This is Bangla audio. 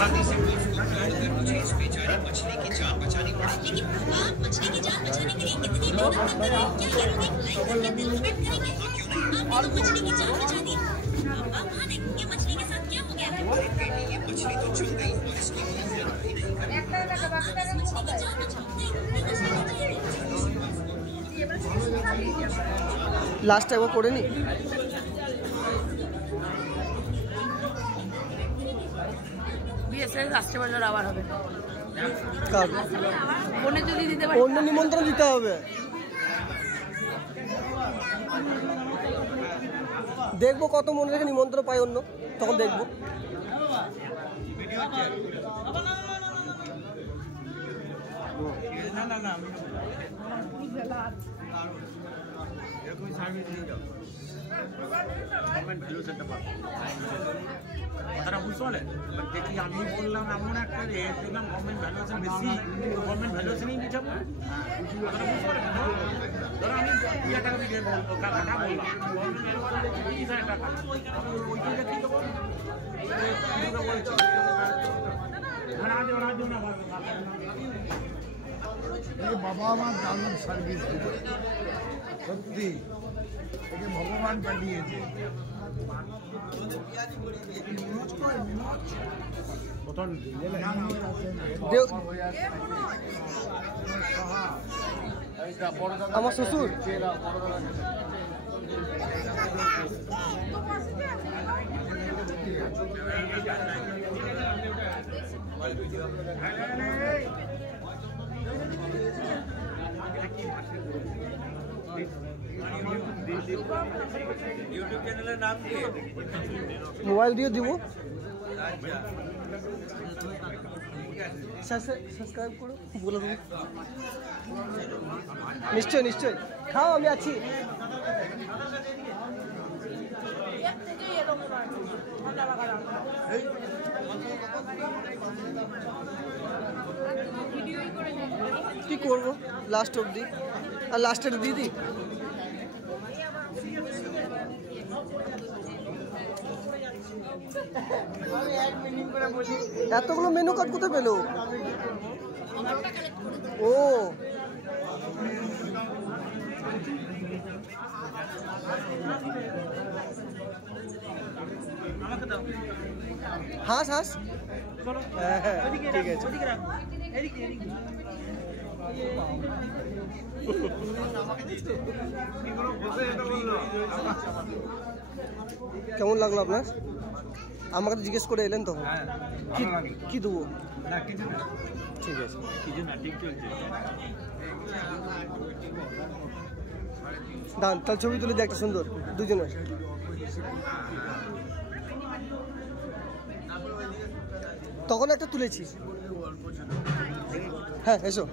जल्दी से मुझे इस बेचारी मछली की जान बचानी पड़ेगी। लेकिन आप मछली की जान बचाने के लिए कितनी मेहनत कर रहे हैं? क्या करोगे? लाइक करके दिल कमेंट करेंगे? आपने तो मछली की जान बचा दी। पापा वहाँ देखिए मछली के साथ क्या हो गया है? ये मछली तो चल गई और इसकी कोई जरूरत ही नहीं। मछली की जान बचाओ। लास्ट टाइम वो करेনি বিএসএল রাষ্ট্রবাজার আবার হবে কার ফোনে যদি দিতে পারি অন্য নিমন্ত্রণ দিতে হবে দেখবো কত মনে রেখে নিমন্ত্রণ পাই অন্য তখন দেখবো না না না এরকম সার্ভিস দিয়ে যাও গভর্নমেন্ট ভ্যালু সেটা পাবো কথাটা বুঝতে পারলে দেখি আমি বললাম এমন একটা রেট দিলাম গভর্নমেন্ট ভ্যালুয়েশন বেশি গভর্নমেন্ট ভ্যালুয়েশনই বুঝাবো কথাটা বুঝতে পারলে ধরো আমি 2,000 টাকা দিয়ে বলবো টাকা বললাম গভর্নমেন্ট ভ্যালুয়েশন 30,000 টাকা আমি ওইটা কি দেবো এটা বলছি রাজ্য না এই বাবা আমার দারুণ সার্ভিস দিবে সত্যি একে ভগবান পাঠিয়েছে আমার শ্বশুর ইউটিউব চ্যানেলের নাম কি মোবাইল দিয়ে দিব সাবস্ক্রাইব করো বলে দেবো নিশ্চয় নিশ্চয় খাও আমি আছি কি করবো লাস্ট অবধি আর লাস্টের দিদি এতগুলো মেনু কার্ড কোথায় পেলো ও হাস হাস ঠিক আছে কেমন লাগলো আপনার আমাকে তো জিজ্ঞেস করে এলেন তখন কি দেবো ঠিক আছে দান তাহলে ছবি তুলে দিয়ে একটা সুন্দর দুজনে তখন একটা তুলেছি হ্যাঁ এসো